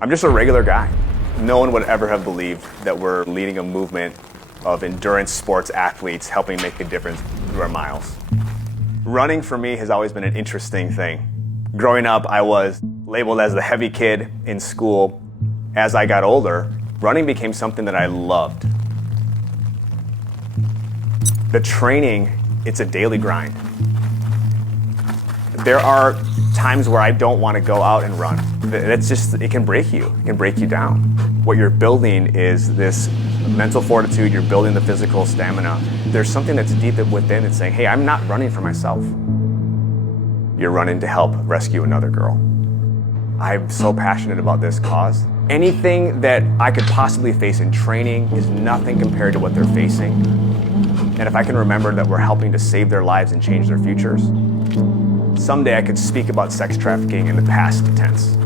I'm just a regular guy. No one would ever have believed that we're leading a movement of endurance sports athletes helping make a difference through our miles. Running for me has always been an interesting thing. Growing up, I was labeled as the heavy kid in school. As I got older, running became something that I loved. The training, it's a daily grind. There are times where I don't want to go out and run. It can break you. It can break you down. What you're building is this mental fortitude, you're building the physical stamina. There's something that's deep within that's saying, hey, I'm not running for myself. You're running to help rescue another girl. I'm so passionate about this cause. Anything that I could possibly face in training is nothing compared to what they're facing. And if I can remember that we're helping to save their lives and change their futures, someday I could speak about sex trafficking in the past tense.